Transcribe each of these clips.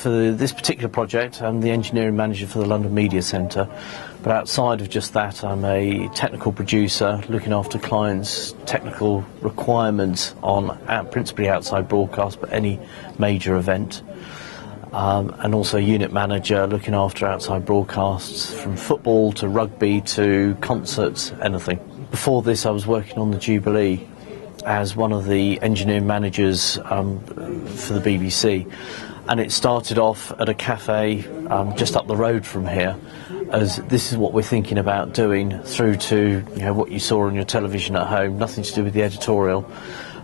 For this particular project, I'm the engineering manager for the London Media Centre, but outside of just that, I'm a technical producer looking after clients' technical requirements on principally outside broadcast, but any major event. And also unit manager looking after outside broadcasts from football to rugby to concerts, anything. Before this, I was working on the Jubilee as one of the engineering managers for the BBC, and it started off at a cafe just up the road from here, as this is what we're thinking about doing, through to what you saw on your television at home, nothing to do with the editorial,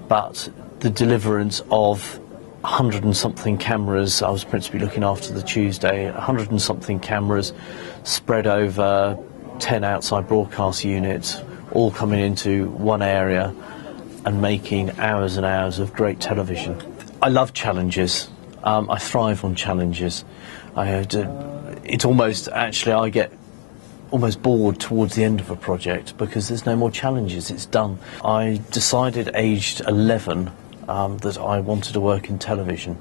but the deliverance of 100 and something cameras. I was principally looking after the Tuesday, 100 and something cameras spread over 10 outside broadcast units, all coming into one area and making hours and hours of great television. I love challenges. I thrive on challenges. It's almost, actually, I get almost bored towards the end of a project because there's no more challenges, it's done. I decided aged 11 that I wanted to work in television,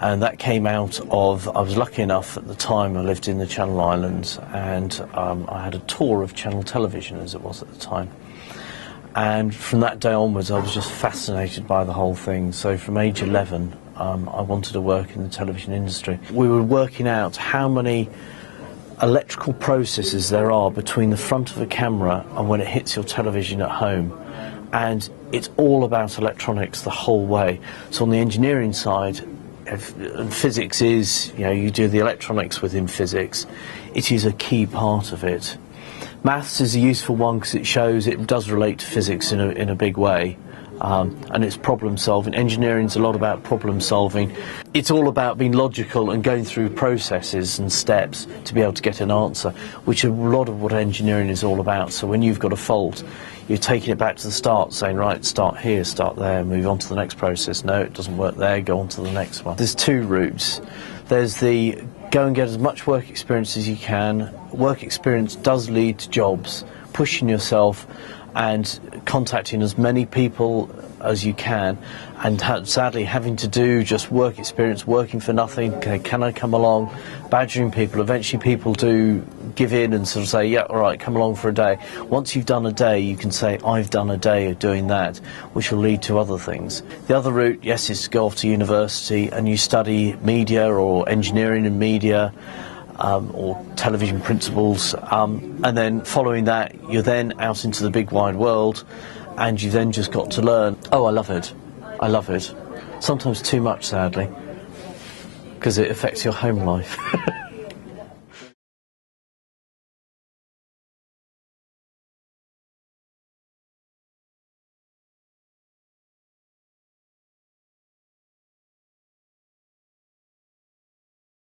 and that came out of, I was lucky enough at the time, I lived in the Channel Islands, and I had a tour of Channel Television, as it was at the time. And from that day onwards, I was just fascinated by the whole thing. So from age 11, I wanted to work in the television industry. We were working out how many electrical processes there are between the front of a camera and when it hits your television at home. And it's all about electronics the whole way. So on the engineering side, physics is, you do the electronics within physics. It is a key part of it. Maths is a useful one because it shows it does relate to physics in a big way, and it's problem solving. Engineering's a lot about problem solving. It's all about being logical and going through processes and steps to be able to get an answer, which is a lot of what engineering is all about. So when you've got a fault, you're taking it back to the start, saying, right, start here, start there, move on to the next process. No, it doesn't work there, go on to the next one. There's two routes. There's the go and get as much work experience as you can. Work experience does lead to jobs. Pushing yourself and contacting as many people as you can, and sadly having to do just work experience, working for nothing, can I come along, badgering people. Eventually people do give in and sort of say, yeah, all right, come along for a day. Once you've done a day, you can say, I've done a day of doing that, which will lead to other things. The other route, yes, is to go off to university and you study media or engineering and media, or television principles, and then following that you're then out into the big wide world, and you've then just got to learn. Oh, I love it. I love it. Sometimes too much, sadly, because it affects your home life.